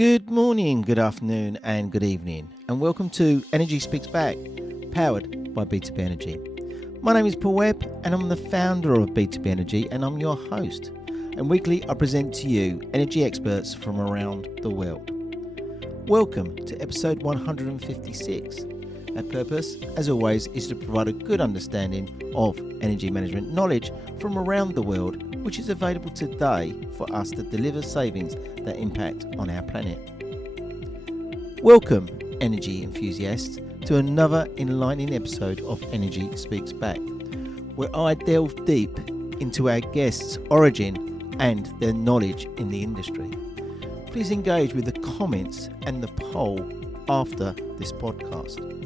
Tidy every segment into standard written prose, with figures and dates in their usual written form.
Good morning, good afternoon and good evening, and welcome to Energy Speaks Back, powered by B2B Energy. My name is Paul Webb and I'm the founder of B2B Energy and I'm your host. And weekly I present to you energy experts from around the world. Welcome to episode 156. Our purpose, as always, is to provide a good understanding of energy management knowledge from around the world, which is available today for us to deliver savings that impact on our planet. Welcome, energy enthusiasts, to another enlightening episode of Energy Speaks Back, where I delve deep into our guests' origin and their knowledge in the industry. Please engage with the comments and the poll after this podcast.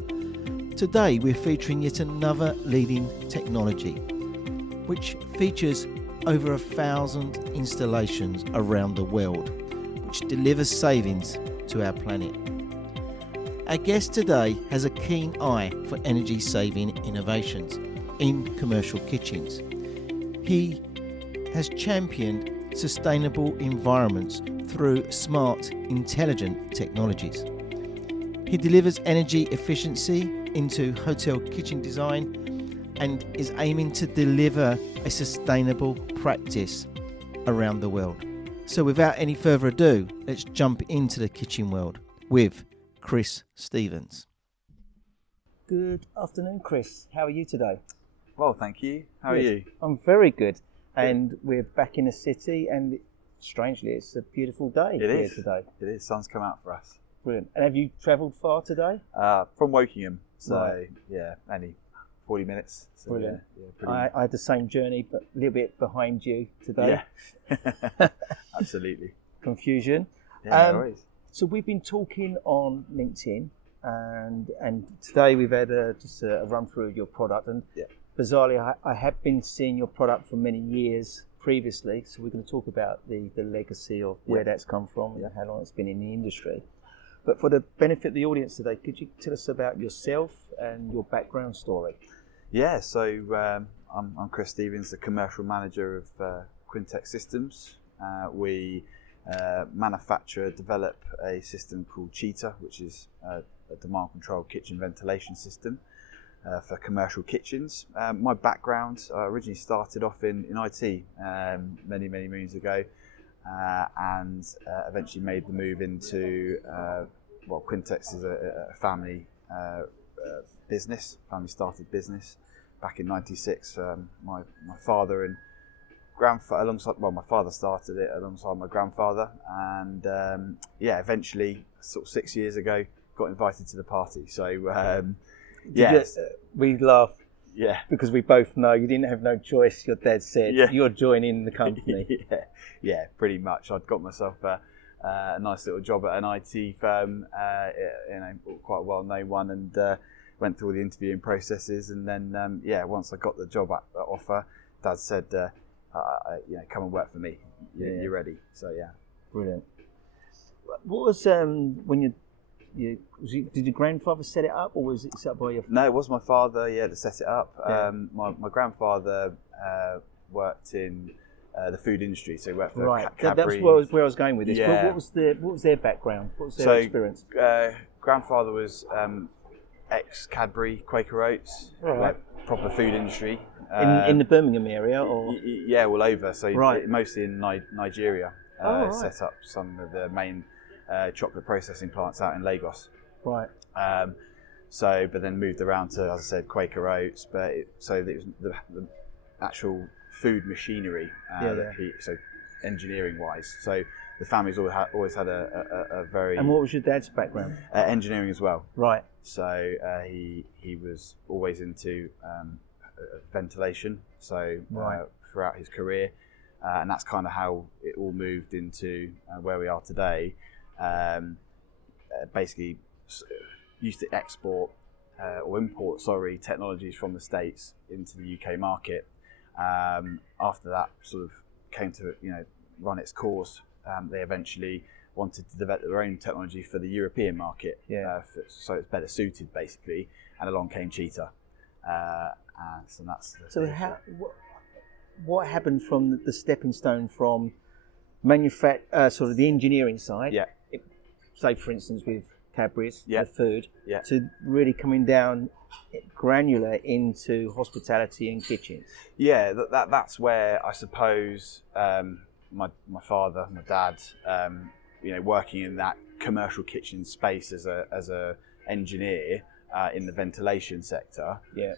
Today we're featuring yet another leading technology, which features over 1,000 installations around the world, which delivers savings to our planet. Our guest today has a keen eye for energy-saving innovations in commercial kitchens. He has championed sustainable environments through smart, intelligent technologies. He delivers energy efficiency into hotel kitchen design and is aiming to deliver a sustainable practice around the world. So without any further ado, let's jump into the kitchen world with Chris Stevens. Good afternoon, Chris. How are you today? Well, thank you. How are you? I'm very good. And we're back in the city and strangely it's a beautiful day here today. It is. Sun's come out for us. Brilliant. And have you travelled far today? From Wokingham. So, right. Yeah, only 40 minutes. So, brilliant. Yeah, I had the same journey, but a little bit behind you today. Yeah, absolutely. Confusion. Yeah, no worries. So we've been talking on LinkedIn, and today we've had just a run through of your product. And bizarrely, I have been seeing your product for many years previously. So we're going to talk about the legacy of where that's come from and how long it's been in the industry. But for the benefit of the audience today, could you tell us about yourself and your background story? Yeah, so I'm Chris Stevens, the commercial manager of Quintex Systems. We develop a system called Cheetah, which is a demand control kitchen ventilation system for commercial kitchens. My background, I originally started off in IT many moons ago. And eventually made the move into Quintex is a family business, family started business back in '96. My father and grandfather my father started it alongside my grandfather, and eventually sort of 6 years ago got invited to the party. So we laugh. Yeah, because we both know you didn't have no choice. Your dad said you're joining the company. yeah, pretty much. I'd got myself a nice little job at an IT firm, quite a well-known one, and went through all the interviewing processes. And then, once I got the job offer, Dad said, "Come and work for me. You're ready." So yeah, brilliant. What was when did your grandfather set it up, or was it set up by your? No, it was my father. Yeah, that set it up. My grandfather worked in the food industry, so he worked for Cadbury. That's where I was going with this. Yeah. What was their background? What was their experience? Grandfather was ex-Cadbury, Quaker Oats, proper food industry. In the Birmingham area, or all over. So mostly in Nigeria. Set up some of the main chocolate processing plants out in Lagos. Right. But then moved around to, as I said, Quaker Oats. But it was the actual food machinery. So engineering-wise. So the family's always had a very. And what was your dad's background? Engineering as well. Right. So he was always into ventilation. So throughout his career. And that's kind of how it all moved into where we are today. Basically, used to import technologies from the States into the UK market. After that sort of came to run its course, they eventually wanted to develop their own technology for the European market. So it's better suited basically, and along came Cheetah. What happened from the stepping stone from sort of the engineering side? Yeah. say for instance with Cadbury's, Yeah. the food, Yeah. to really coming down granular into hospitality and kitchens. Yeah, that's where I suppose my father, my dad, working in that commercial kitchen space as a engineer in the ventilation sector. Yeah.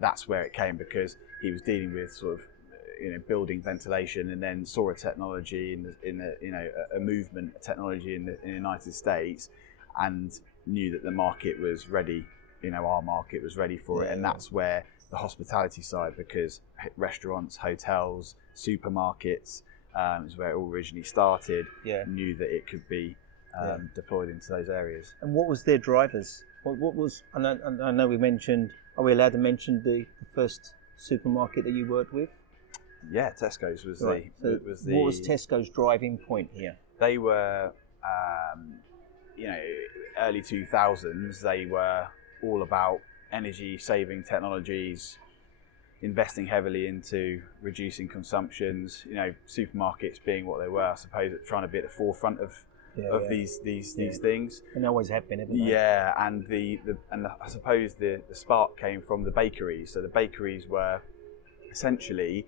That's where it came, because he was dealing with sort of building ventilation, and then saw a technology a movement, a technology in the United States, and knew that the market was ready. Our market was ready for it, and that's where the hospitality side, because restaurants, hotels, supermarkets is where it all originally started. Yeah. Knew that it could be deployed into those areas. And what was their drivers? What was? I know we mentioned. Are we allowed to mention the first supermarket that you worked with? Yeah, Tesco's was Right. the. What was Tesco's driving point here? They were, early 2000s. They were all about energy saving technologies, investing heavily into reducing consumptions. Supermarkets being what they were, I suppose, trying to be at the forefront of these things. And they always have been, haven't they? Yeah, and I suppose the spark came from the bakeries. So the bakeries were essentially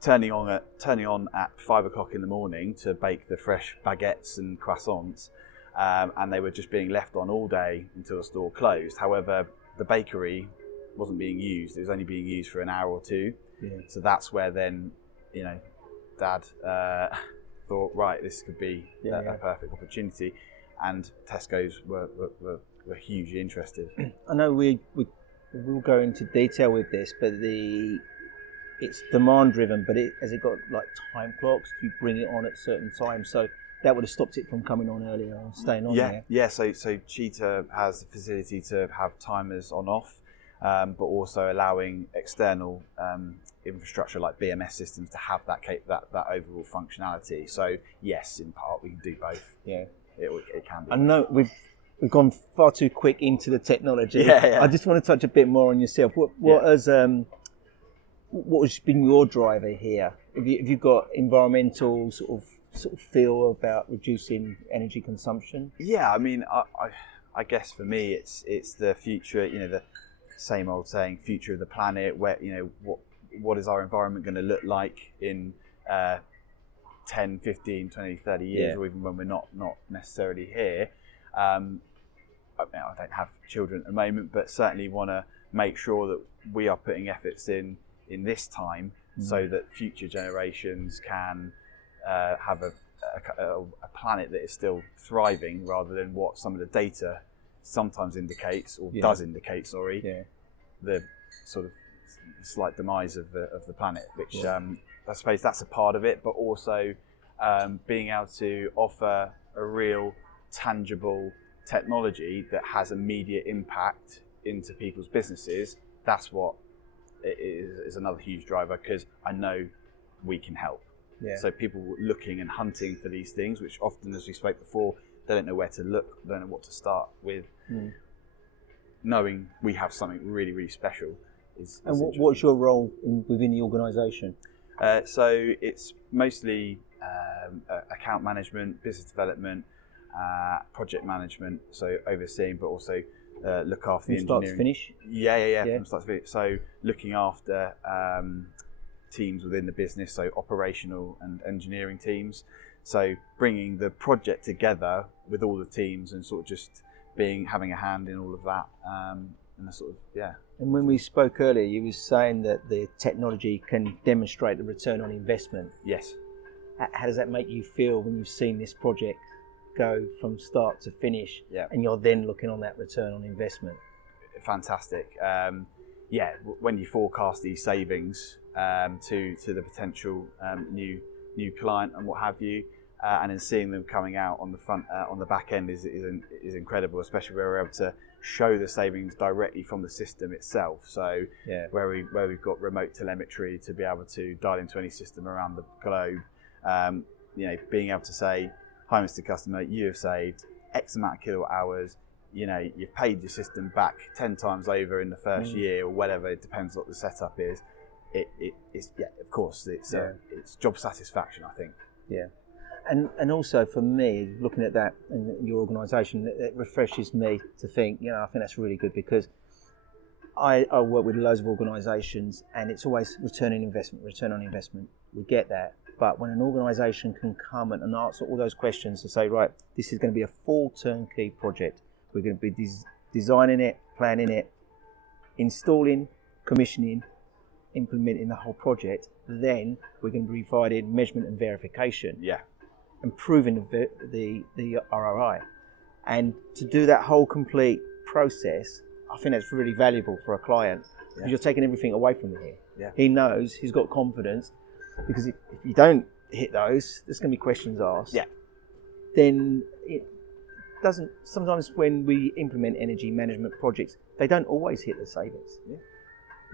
turning on at 5 o'clock in the morning to bake the fresh baguettes and croissants, and they were just being left on all day until the store closed. However, the bakery wasn't being used; it was only being used for an hour or two. Yeah. So that's where then, Dad thought, right, this could be a perfect opportunity, and Tesco's were hugely interested. I know we'll go into detail with this, but it's demand driven, but has it got like time clocks? Do you bring it on at certain times? So that would have stopped it from coming on earlier and staying on there. Yeah. So Cheetah has the facility to have timers on off, but also allowing external infrastructure like BMS systems to have that overall functionality. So yes, in part we can do both. Yeah, it can be. I know we've gone far too quick into the technology. Yeah. I just want to touch a bit more on yourself. What has been your driver here? Have you got environmental sort of feel about reducing energy consumption? Yeah, I mean, I guess for me, it's the future. The same old saying, future of the planet. Where what is our environment going to look like in 10, 15, 20, 30 years, or even when we're not necessarily here. I don't have children at the moment, but certainly want to make sure that we are putting efforts in this time, so that future generations can have a planet that is still thriving, rather than what some of the data sometimes indicates, or does indicate, the sort of slight demise of the planet, which I suppose that's a part of it, but also being able to offer a real tangible technology that has immediate impact into people's businesses. That's what is another huge driver, because I know we can help. Yeah. So people looking and hunting for these things, which often, as we spoke before, they don't know where to look, they don't know what to start with. Knowing we have something really, really special is and what's your role within the organisation? So it's mostly account management, business development, project management, so overseeing, but also look after the engineering. From start to finish? Yeah, from start to finish. So looking after teams within the business, so operational and engineering teams. So bringing the project together with all the teams and sort of just having a hand in all of that, and the sort of And when we spoke earlier, you were saying that the technology can demonstrate the return on investment. Yes. How does that make you feel when you've seen this project go from start to finish, and you're then looking on that return on investment? Fantastic. When you forecast these savings to the potential new client and what have you, and then seeing them coming out on the front on the back end is incredible, especially where we're able to show the savings directly from the system itself. So where we've got remote telemetry to be able to dial into any system around the globe, being able to say, hi Mr. Customer, you have saved X amount of kilowatt hours, you've paid your system back 10 times over in the first year, or whatever, it depends what the setup is. It's of course it's job satisfaction, I think. Yeah. And also for me, looking at that in your organisation, it refreshes me to think, I think that's really good, because I work with loads of organisations, and it's always return on investment. We get that. But when an organisation can come and answer all those questions and say, right, this is going to be a full turnkey project. We're going to be designing it, planning it, installing, commissioning, implementing the whole project. Then we're going to be providing measurement and verification. Yeah. Improving the ROI. And to do that whole complete process, I think that's really valuable for a client, because you're taking everything away from him here. Yeah. He knows, he's got confidence, because if you don't hit those, there's going to be questions asked. Yeah. Then it doesn't, sometimes when we implement energy management projects, they don't always hit the savings. Yeah.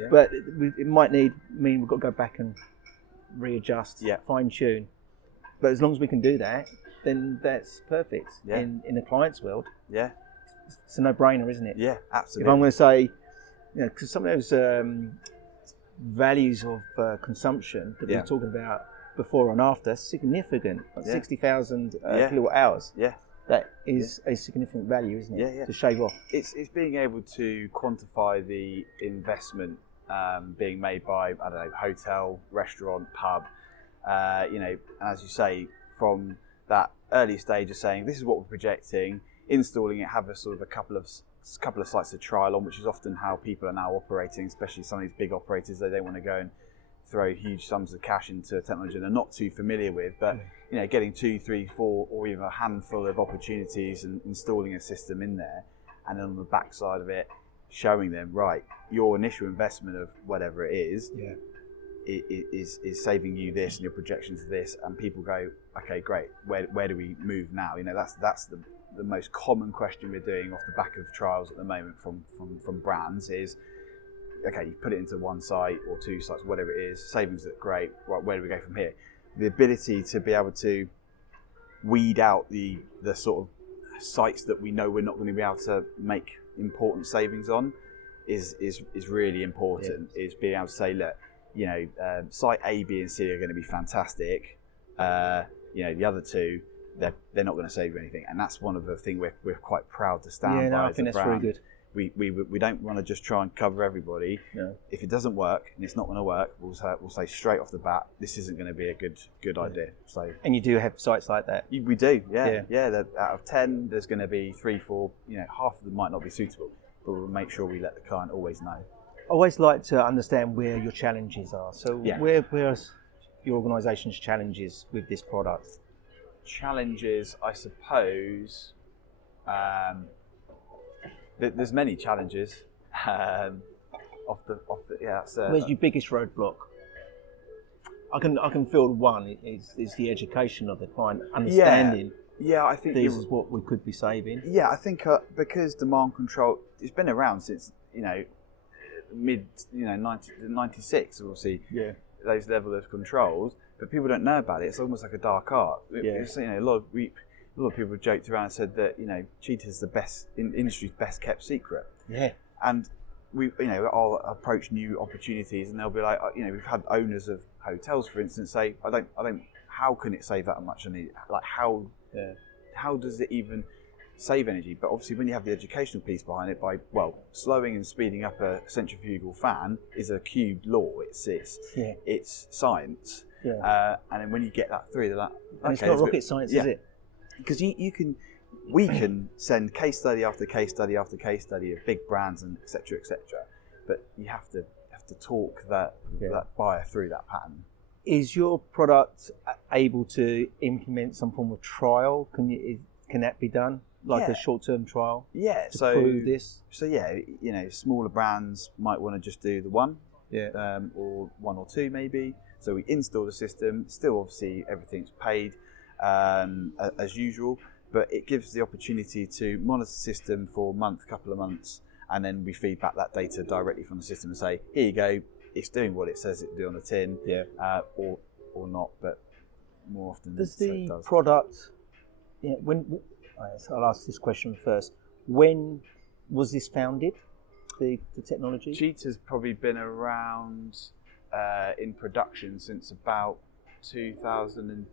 Yeah. But it might mean we've got to go back and readjust, fine tune. But as long as we can do that, then that's perfect in the client's world. Yeah. It's a no-brainer, isn't it? Yeah, absolutely. If I'm going to say, because some of those values of consumption that we were talking about before and after, significant, like 60,000 kilowatt hours. Yeah. That is a significant value, isn't it? Yeah, yeah. To shave off. It's being able to quantify the investment being made by, I don't know, hotel, restaurant, pub, and as you say, from that early stage of saying, this is what we're projecting, installing it, have a couple of sites to trial on, which is often how people are now operating, especially some of these big operators. They don't want to go and throw huge sums of cash into technology they're not too familiar with, but getting 2, 3, 4, or even a handful of opportunities and installing a system in there, and then on the backside of it, showing them, right, your initial investment of whatever it is, is saving you this, and your projections are this, and people go, okay, great, where do we move now? That's the most common question we're doing off the back of trials at the moment from brands is, okay, you put it into one site or 2 sites, whatever it is, savings look great, right, where do we go from here? The ability to be able to weed out the sort of sites that we know we're not going to be able to make important savings on is really important. Is being able to say, look, site A, B, and C are going to be fantastic. The other 2, they're not going to save you anything, and that's one of the things we're quite proud to stand by. I think that's very good. We don't want to just try and cover everybody. No. If it doesn't work and it's not going to work, we'll say straight off the bat, this isn't going to be a good idea. So, and you do have sites like that. We do, yeah. Out of 10, there's going to be 3, 4. Half of them might not be suitable, but we'll make sure we let the client always know. I always like to understand where your challenges are. So, where are your organisation's challenges with this product? Challenges, I suppose. There's many challenges. Where's your biggest roadblock? I can feel one is the education of the client, understanding. Yeah, I think this is what we could be saving. Yeah, I think because demand control, it's been around since mid 96. Obviously, those level of controls, but people don't know about it. It's almost like a dark art. A lot of people joked around and said that Cheetah is the best industry's best kept secret. Yeah, and we I'll approach new opportunities and they'll be like, we've had owners of hotels, for instance, say, I don't. How can it save that much energy? Like how does it even save energy? But obviously, when you have the educational piece behind it, by slowing and speeding up a centrifugal fan is a cubed law. It's science. Yeah. And then when you get that through, they're like, and it's not rocket science, is it? Because we can send case study after case study after case study of big brands and etc. But you have to talk that buyer through that pattern. Is your product able to implement some form of trial? Can that be done, like a short-term trial? Yeah. To prove this. So smaller brands might want to just do the one, or 1 or 2 maybe. So we install the system. Still, obviously, everything's paid as usual, but it gives the opportunity to monitor the system for a couple of months, and then we feed back that data directly from the system and say, here you go, it's doing what it says it do on the tin, or not, but more often does the product. I'll ask this question first. When was this founded? The technology. Cheetah's probably been around in production since about 2000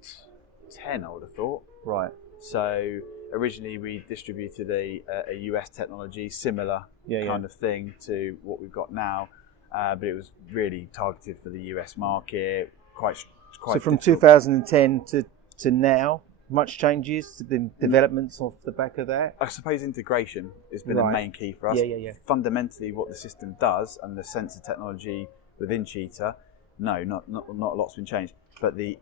10, I would have thought. Right. So originally we distributed a US technology, similar kind of thing to what we've got now, but it was really targeted for the US market. Quite So from difficult. 2010 to now, much changes, the developments off the back of that? I suppose integration has been a main key for us. Yeah. Fundamentally, what the system does and the sensor technology within Cheetah, not a lot's been changed. But the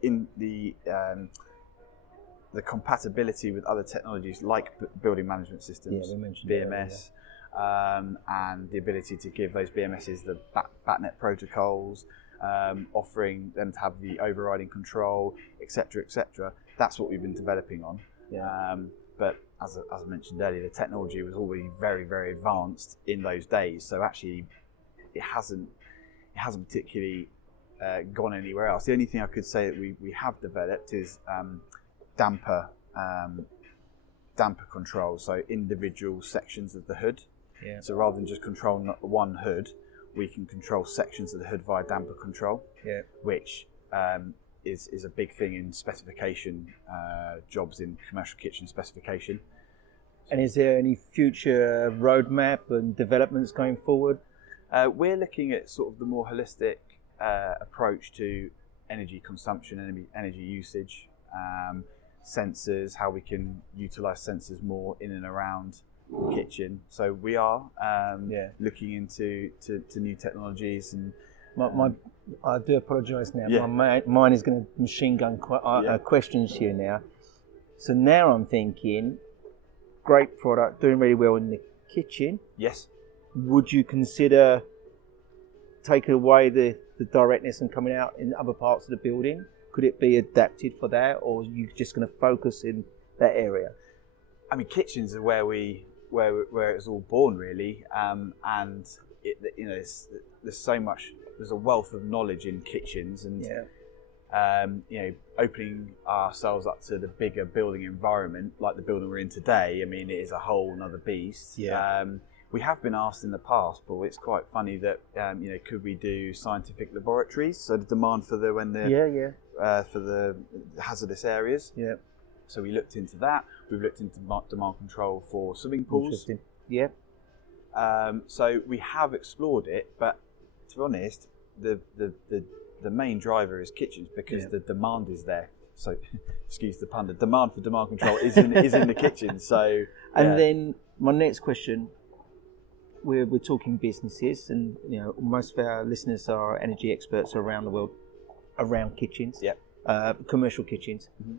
compatibility with other technologies like building management systems, we mentioned BMS, and the ability to give those BMSs the BATnet protocols, offering them to have the overriding control, etc., etc. That's what we've been developing on. Yeah. But as I mentioned earlier, the technology was already very, very advanced in those days. So actually, it hasn't particularly gone anywhere else. The only thing I could say that we have developed is damper control. So individual sections of the hood. Yeah. So rather than just controlling one hood, we can control sections of the hood via damper control. Yeah. Which is a big thing in specification jobs, in commercial kitchen specification. And is there any future roadmap and developments going forward? We're looking at sort of the more holistic approach to energy consumption, energy usage, sensors, how we can utilise sensors more in and around the kitchen. So we are looking into new technologies. And I do apologise now. Yeah. My mind is going to machine gun questions here now. So now I'm thinking, great product, doing really well in the kitchen. Yes. Would you consider taking away the directness and coming out in other parts of the building? Could it be adapted for that, or are you just going to focus in that area? I mean, kitchens are where it's all born, really, and there's so much. There's a wealth of knowledge in kitchens, and opening ourselves up to the bigger building environment, like the building we're in today. I mean, it is a whole nother beast. Yeah. We have been asked in the past, Paul. It's quite funny that could we do scientific laboratories? So the demand for for the hazardous areas. Yeah. So we looked into that. We've looked into demand control for swimming pools. Interesting. Yeah. So we have explored it, but to be honest, the main driver is kitchens, because the demand is there. So, excuse the pun, the demand for demand control is in the kitchen. So, and then my next question, we're talking businesses, and most of our listeners are energy experts around the world, around kitchens, commercial kitchens. Mm-hmm.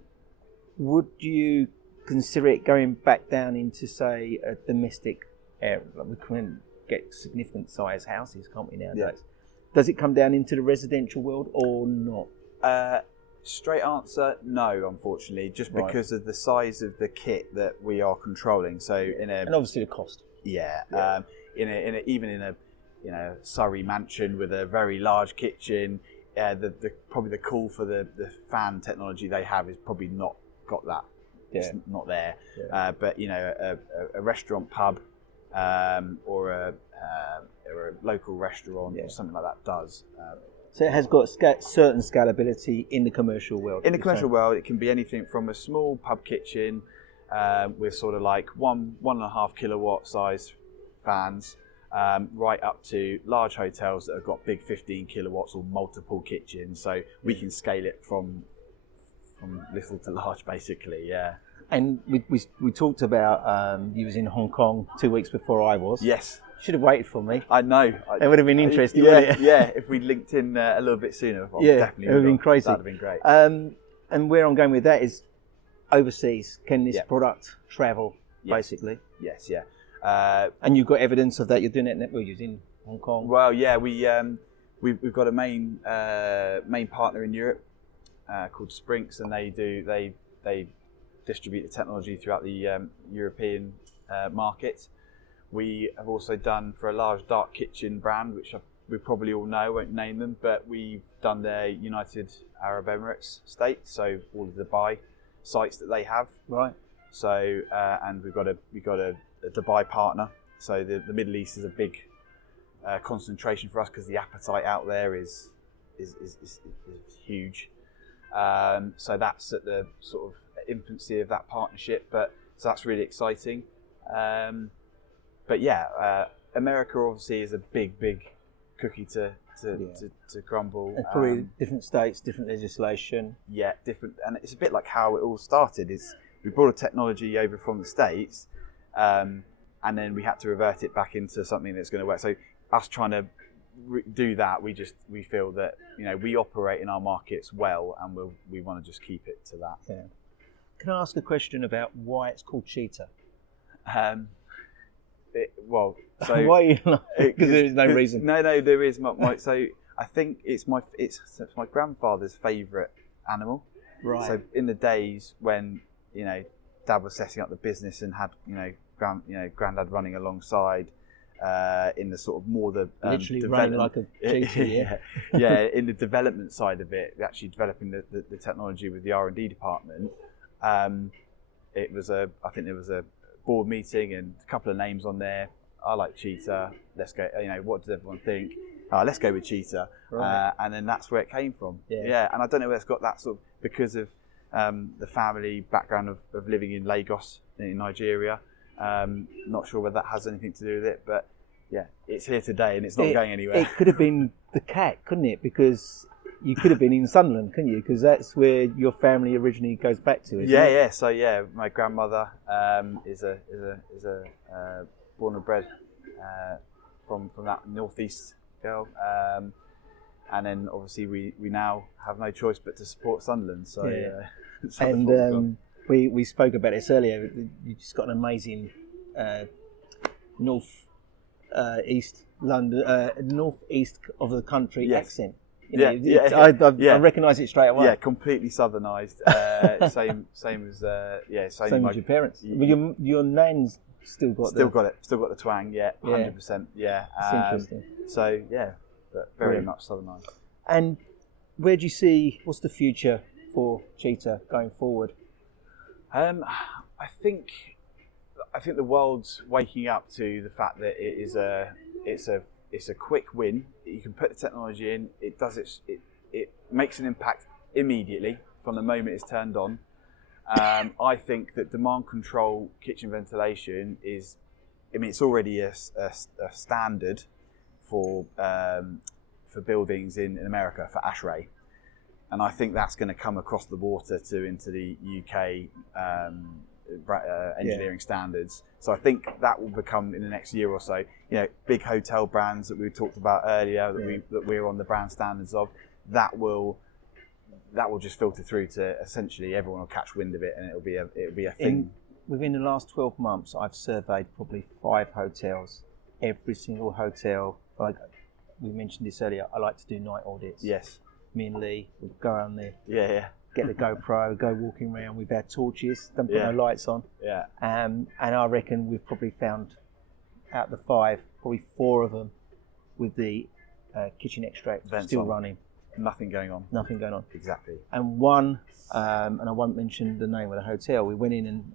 Would you consider it going back down into, say, a domestic area? Like, we can get significant size houses, can't we, nowadays? Yeah. Does it come down into the residential world or not? Straight answer, no, unfortunately, just because of the size of the kit that we are controlling. So and obviously the cost. Yeah. Even in a Surrey mansion with a very large kitchen, probably the call for the fan technology they have is probably not got that. It's not there. Yeah. But a restaurant pub or a local restaurant or something like that does. So it has got certain scalability in the commercial world. In the commercial world, it can be anything from a small pub kitchen with sort of like 1.5 kilowatt size fans, right up to large hotels that have got big 15 kilowatts or multiple kitchens. So we can scale it from little to large, basically. Yeah. And we talked about you was in Hong Kong 2 weeks before I was. Yes. Should have waited for me. I know. It would have been interesting, wouldn't it? Yeah, if we'd linked in a little bit sooner, definitely. It would have been crazy. That would have been great. And where I'm going with that is overseas. Can this product travel, basically? Yes, yeah. And you've got evidence of that. You're doing it. We're using Hong Kong. Well, yeah, we've got a main partner in Europe called Sprinks, and they distribute the technology throughout the European market. We have also done for a large dark kitchen brand, which we probably all know, won't name them, but we've done their United Arab Emirates state, so all of the Dubai sites that they have. Right. So and we've got a Dubai partner. So the Middle East is a big concentration for us because the appetite out there is huge. So that's at the sort of infancy of that partnership, so that's really exciting. But yeah, America obviously is a big cookie to crumble. And probably different states, different legislation. Yeah, different, and it's a bit like how it all started. Is we brought a technology over from the States, and then we had to revert it back into something that's going to work. So us trying to do that, we feel that we operate in our markets well, and we want to just keep it to that. Yeah. Can I ask a question about why it's called Cheetah? So why are you laughing? Because there is no reason. No, there is. So I think it's my grandfather's favourite animal. Right. So in the days when Dad was setting up the business and had Granddad running alongside, in the sort of more the literally running like a cheetah. Yeah. In the development side of it, actually developing the technology with the R&D department. It was I think there was a board meeting and a couple of names on there. I like Cheetah. Let's go. What does everyone think? Let's go with Cheetah. Right. And then that's where it came from. Yeah. And I don't know where it's got that sort of, because of the family background of living in Lagos in Nigeria. Not sure whether that has anything to do with it, but yeah, it's here today and it's not going anywhere. It could have been the cat, couldn't it? Because you could have been in Sunderland, couldn't you? Because that's where your family originally goes back to, isn't it? Yeah. So yeah, my grandmother is a born and bred from that northeast girl, and then obviously we now have no choice but to support Sunderland. So and we spoke about this earlier. You just got an amazing northeast of the country accent. I recognise it straight away. Yeah, completely southernised. Same as same as your parents. But your nan's still got the twang. Yeah, 100%. Yeah, it's interesting. So yeah, but very much southernised. And where do you see what's the future for Cheetah going forward? I think the world's waking up to the fact that it's a quick win. You can put the technology in. It makes an impact immediately from the moment it's turned on. I think that demand control kitchen ventilation it's already a standard for buildings in America for ASHRAE, and I think that's going to come across the water into the UK engineering standards. So I think that will become in the next year or so. Big hotel brands that we talked about earlier that we're on the brand standards of, that will just filter through to essentially everyone will catch wind of it, and it'll be a thing. Within the last 12 months, I've surveyed probably 5 hotels. Every single hotel, like we mentioned this earlier, I like to do night audits. Yes. Me and Lee would go around there. Yeah. Get the GoPro, go walking around with our torches, don't put no lights on. Yeah. And I reckon we've probably found, out of the 5, probably 4 of them with the kitchen extract Vents still on. running. Nothing going on. Nothing going on. Exactly. And one, and I won't mention the name of the hotel, we went in and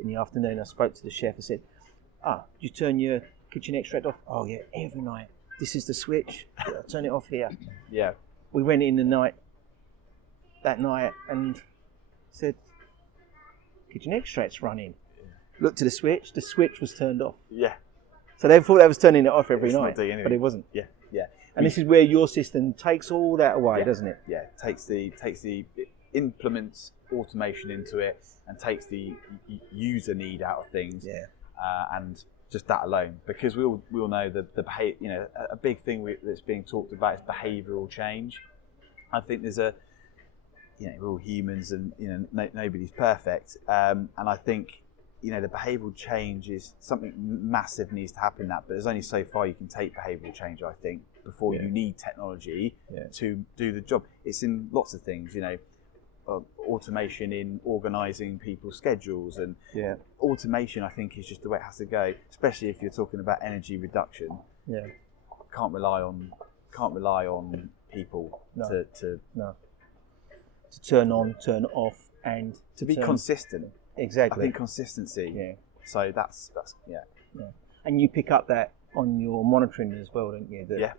in the afternoon I spoke to the chef and said, did you turn your kitchen extract off? Oh yeah, every night. This is the switch. I turn it off here. Yeah. We went in that night and said, kitchen extract's running. Looked to the switch was turned off. Yeah. So they thought they was turning it off every It's night, not doing anything. but it wasn't. Yeah. And this is where your system takes all that away, doesn't it? Yeah, it implements automation into it and takes the user need out of things. Yeah. And just that alone, because we all know the behavior. A big thing that's being talked about is behavioural change. I think there's we're all humans, and nobody's perfect. And I think the behavioural change is something massive needs to happen. But there's only so far you can take behavioural change, I think, before you need technology to do the job. It's in lots of things, automation in organising people's schedules, and automation, I think, is just the way it has to go. Especially if you're talking about energy reduction. Yeah. Can't rely on people to turn on, turn off, and to be consistent. Exactly. I think consistency. Yeah. So that's. And you pick up that on your monitoring as well, don't you? That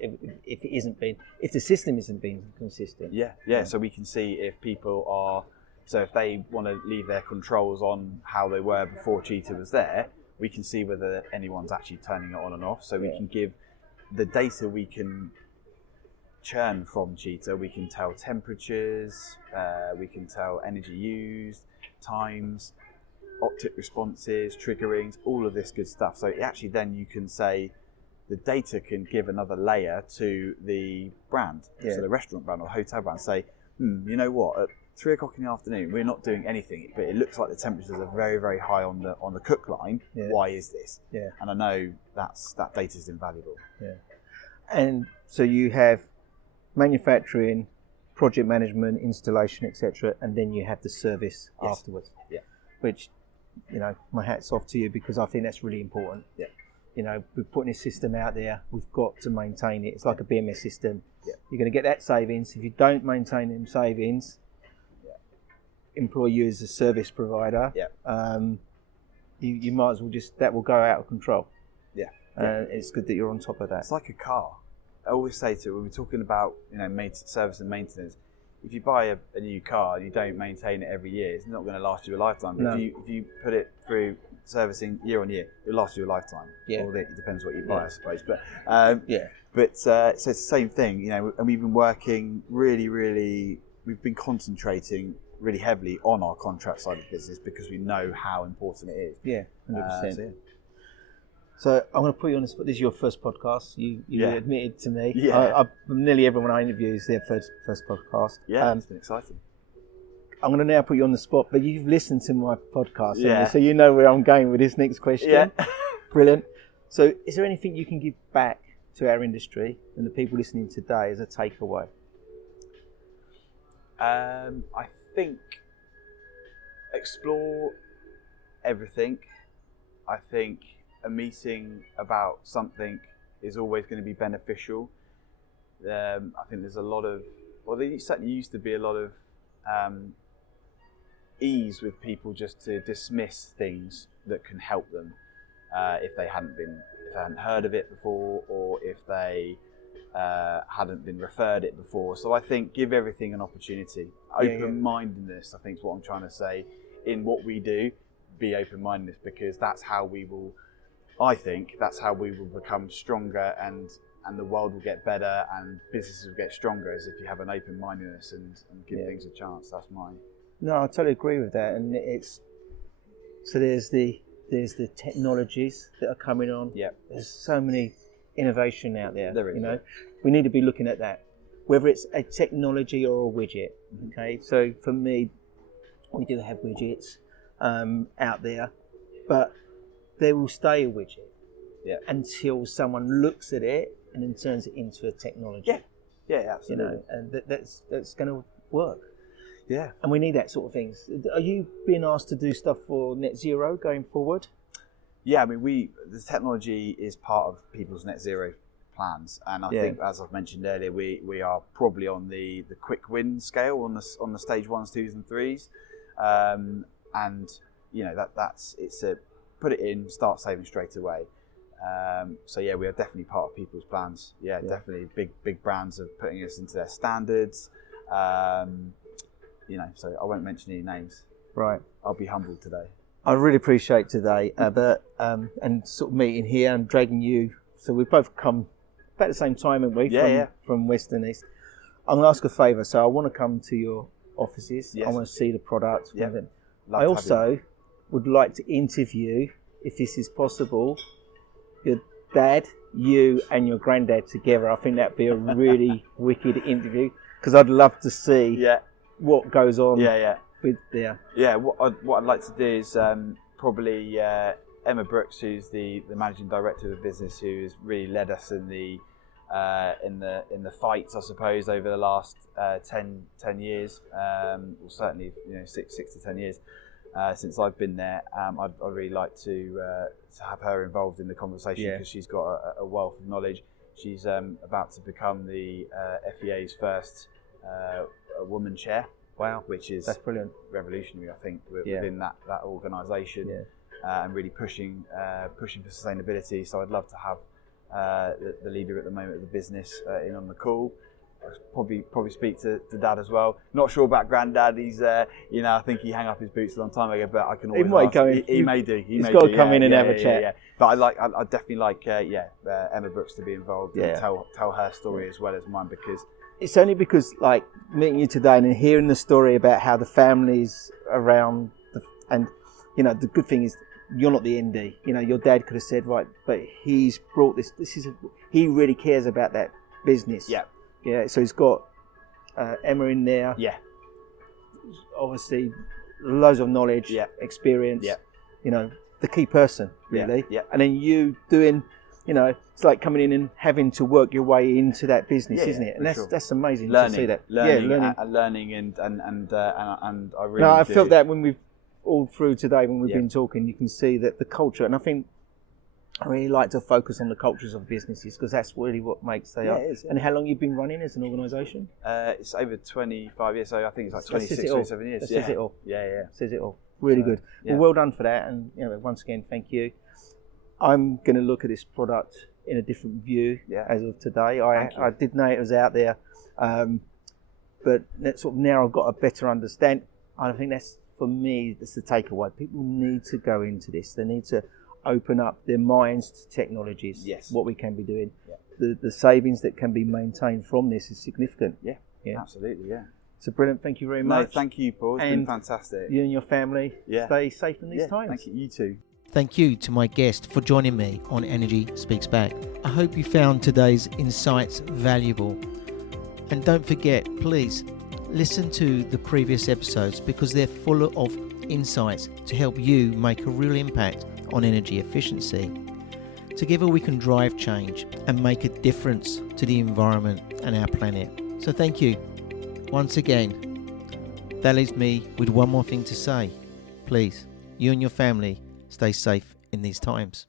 if the system isn't being consistent. Yeah. So we can see if people are. So if they want to leave their controls on how they were before Cheetah was there, we can see whether anyone's actually turning it on and off. So we can give the data we can churn from Cheetah. We can tell temperatures, we can tell energy used, times, optic responses, triggerings, all of this good stuff. So actually then you can say the data can give another layer to the brand. So the restaurant brand or hotel brand say, you know what, at 3 o'clock in the afternoon, we're not doing anything, but it looks like the temperatures are very, very high on the cook line. Why is this? And I know that data is invaluable. And so you have manufacturing, project management, installation, etc., and then you have the service afterwards. Which, you know, my hat's off to you, because I think that's really important. You know, we're putting a system out there, we've got to maintain it. It's like a BMS system. You're going to get that savings. If you don't maintain them savings, employ you as a service provider, you might as well that will go out of control. It's good that you're on top of that. It's like a car. I always say when we're talking about, you know, service and maintenance, if you buy a new car and you don't maintain it every year, it's not going to last you a lifetime. But if you put it through servicing year on year, it'll last you a lifetime. Or it depends what you buy, I suppose. But so it's the same thing, you know. And we've been working we've been concentrating really heavily on our contract side of the business, because we know how important it is. 100%. So I'm going to put you on the spot. This is your first podcast. You admitted to me. Nearly everyone I interview is their first podcast. It's been exciting. I'm going to now put you on the spot, but you've listened to my podcast, so you know where I'm going with this next question. Brilliant. So is there anything you can give back to our industry and the people listening today as a takeaway? I think explore everything. I think a meeting about something is always going to be beneficial. I think there's a lot of, there certainly used to be a lot of ease with people just to dismiss things that can help them if they hadn't heard of it before, or if they hadn't been referred it before. So I think give everything an opportunity. Open-mindedness, I think, is what I'm trying to say. In what we do, be open-minded, because that's how we will become stronger, and the world will get better, and businesses will get stronger, as if you have an open-mindedness and give things a chance. That's mine. No, I totally agree with that. And there's the technologies that are coming on. There's so many innovation out there. There is, you know, we need to be looking at that, whether it's a technology or a widget. Okay, so for me, we do have widgets out there, but they will stay a widget until someone looks at it and then turns it into a technology. Absolutely. You know, and that's going to work. Yeah. And we need that sort of things. Are you being asked to do stuff for net zero going forward? Yeah, I mean, the technology is part of people's net zero plans, and I think, as I've mentioned earlier, we are probably on the quick win scale on the stage 1s, 2s, and 3s, and you know it's a put it in, start saving straight away. So we are definitely part of people's plans. Definitely big brands are putting us into their standards. You know, so I won't mention any names. Right. I'll be humbled today. I really appreciate today, and sort of meeting here and dragging you. So we've both come about the same time, haven't we? From West and East. I'm going to ask a favour. So I want to come to your offices. I want to see the product. I also would like to interview, if this is possible, your dad, you and your granddad together. I think that'd be a really wicked interview, because I'd love to see what goes on with there. What I'd like to do is probably Emma Brooks, who's the managing director of the business, who has really led us in the fights, I suppose, over the last 10 years, or certainly 6 to 10 years since I've been there. I'd really like to have her involved in the conversation, because she's got a wealth of knowledge. She's about to become the FEA's first woman chair. Wow, that's brilliant, revolutionary, I think, within that organisation, and really pushing for sustainability. So I'd love to have the leader at the moment of the business, in on the call. Probably speak to Dad as well. Not sure about Granddad. He's I think he hung up his boots a long time ago, but I can always ask. He may do. He's got to come in and have a chat. Yeah. But I definitely like Emma Brooks to be involved and tell her story as well as mine, because it's only because like meeting you today and hearing the story about how the family's around and the good thing is you're not the MD. Your dad could have said, right, but he's brought this. He really cares about that business. Yeah. Yeah, so he's got Emma in there. Yeah. Obviously, loads of knowledge, experience. Yeah. The key person, really. Yeah. And then you doing, it's like coming in and having to work your way into that business, isn't it? And that's amazing to see that. Learning and I really. No, I felt that when we've all through today when we've been talking, you can see that the culture, and I think I really like to focus on the cultures of businesses because that's really what makes they up. It is, yeah. And how long you've been running as an organisation? It's over 25 years, so I think it's like 26, 27 years. That says it all. Yeah. Says it all. Really good. Yeah. Well done for that. And once again, thank you. I'm going to look at this product in a different view as of today. I did know it was out there, but that sort of now I've got a better understanding. I think that's, for me, that's the takeaway. People need to go into this. They need to open up their minds to technologies, what we can be doing. The savings that can be maintained from this is significant. Yeah. Absolutely, yeah. So brilliant, thank you very much. No, thank you, Paul. It's been fantastic. You and your family, stay safe in these times. Thank you, you too. Thank you to my guest for joining me on Energy Speaks Back. I hope you found today's insights valuable. And don't forget, please, listen to the previous episodes because they're full of insights to help you make a real impact on energy efficiency. Together we can drive change and make a difference to the environment and our planet. So thank you. Once again, that leaves me with one more thing to say. Please, you and your family, stay safe in these times.